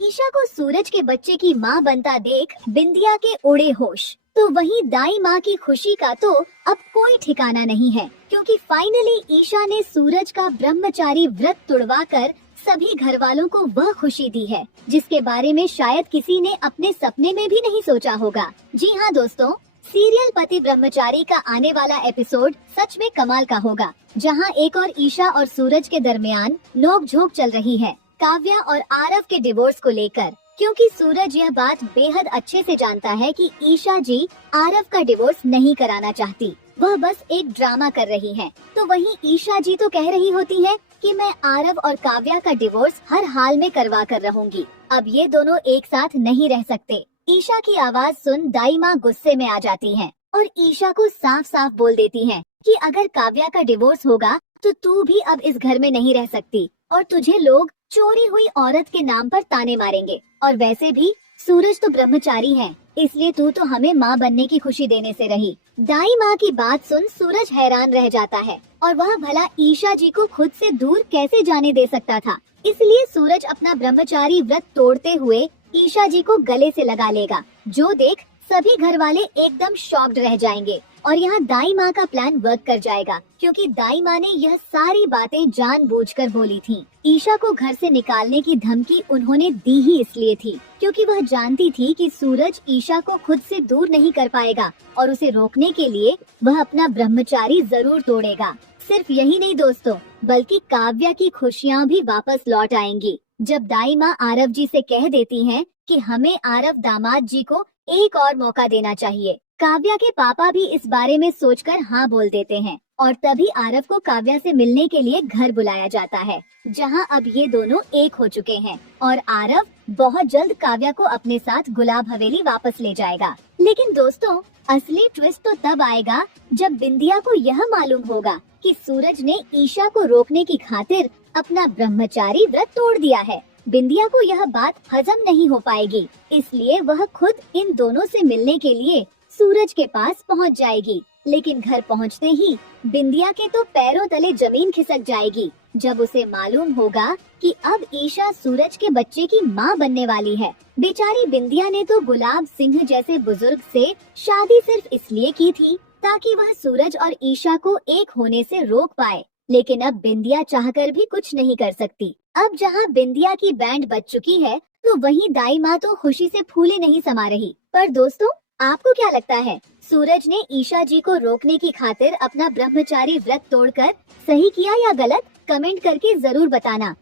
ईशा को सूरज के बच्चे की माँ बनता देख बिंदिया के उड़े होश। तो वहीं दाई माँ की खुशी का तो अब कोई ठिकाना नहीं है, क्योंकि फाइनली ईशा ने सूरज का ब्रह्मचारी व्रत तुड़वाकर सभी घर वालों को वह खुशी दी है जिसके बारे में शायद किसी ने अपने सपने में भी नहीं सोचा होगा। जी हाँ दोस्तों, सीरियल पति ब्रह्मचारी का आने वाला एपिसोड सच में कमाल का होगा, जहां एक और ईशा और सूरज के दरमियान नोक-झोंक चल रही है काव्या और आरव के डिवोर्स को लेकर, क्योंकि सूरज यह बात बेहद अच्छे से जानता है कि ईशा जी आरव का डिवोर्स नहीं कराना चाहती, वह बस एक ड्रामा कर रही हैं। तो वहीं ईशा जी तो कह रही होती है कि मैं आरव और काव्या का डिवोर्स हर हाल में करवा कर रहूंगी। अब ये दोनों एक साथ नहीं रह सकते। ईशा की आवाज सुन दाई माँ गुस्से में आ जाती हैं और ईशा को साफ साफ बोल देती हैं कि अगर काव्या का डिवोर्स होगा तो तू भी अब इस घर में नहीं रह सकती और तुझे लोग चोरी हुई औरत के नाम पर ताने मारेंगे। और वैसे भी सूरज तो ब्रह्मचारी है, इसलिए तू तो हमें माँ बनने की खुशी देने से रही। दाई माँ की बात सुन सूरज हैरान रह जाता है और वह भला ईशा जी को खुद से दूर कैसे जाने दे सकता था। इसलिए सूरज अपना ब्रह्मचारी व्रत तोड़ते हुए ईशा जी को गले से लगा लेगा, जो देख सभी घर वाले एकदम शॉक्ड रह जाएंगे। और यहाँ दाई माँ का प्लान वर्क कर जाएगा, क्योंकि दाई माँ ने यह सारी बातें जानबूझकर बोली थी। ईशा को घर से निकालने की धमकी उन्होंने दी ही इसलिए थी क्योंकि वह जानती थी कि सूरज ईशा को खुद से दूर नहीं कर पाएगा और उसे रोकने के लिए वह अपना ब्रह्मचारी जरूर तोड़ेगा। सिर्फ यही नहीं दोस्तों, बल्कि काव्या की खुशियाँ भी वापस लौट आएंगी जब दाई माँ आरव जी से कह देती हैं कि हमें आरव दामाद जी को एक और मौका देना चाहिए। काव्या के पापा भी इस बारे में सोचकर हाँ बोल देते हैं और तभी आरव को काव्या से मिलने के लिए घर बुलाया जाता है, जहां अब ये दोनों एक हो चुके हैं और आरव बहुत जल्द काव्या को अपने साथ गुलाब हवेली वापस ले जाएगा। लेकिन दोस्तों, असली ट्विस्ट तो तब आएगा जब बिंदिया को यह मालूम होगा कि सूरज ने ईशा को रोकने की खातिर अपना ब्रह्मचारी व्रत तोड़ दिया है। बिंदिया को यह बात हजम नहीं हो पाएगी, इसलिए वह खुद इन दोनों से मिलने के लिए सूरज के पास पहुंच जाएगी। लेकिन घर पहुंचते ही बिंदिया के तो पैरों तले जमीन खिसक जाएगी जब उसे मालूम होगा कि अब ईशा सूरज के बच्चे की माँ बनने वाली है। बेचारी बिंदिया ने तो गुलाब सिंह जैसे बुजुर्ग से शादी सिर्फ इसलिए की थी ताकि वह सूरज और ईशा को एक होने से रोक पाए, लेकिन अब बिंदिया चाहकर भी कुछ नहीं कर सकती। अब जहाँ बिंदिया की बैंड बज चुकी है तो वहीं दाई माँ तो खुशी से फूले नहीं समा रही। पर दोस्तों, आपको क्या लगता है, सूरज ने ईशा जी को रोकने की खातिर अपना ब्रह्मचारी व्रत तोड़कर सही किया या गलत? कमेंट करके जरूर बताना।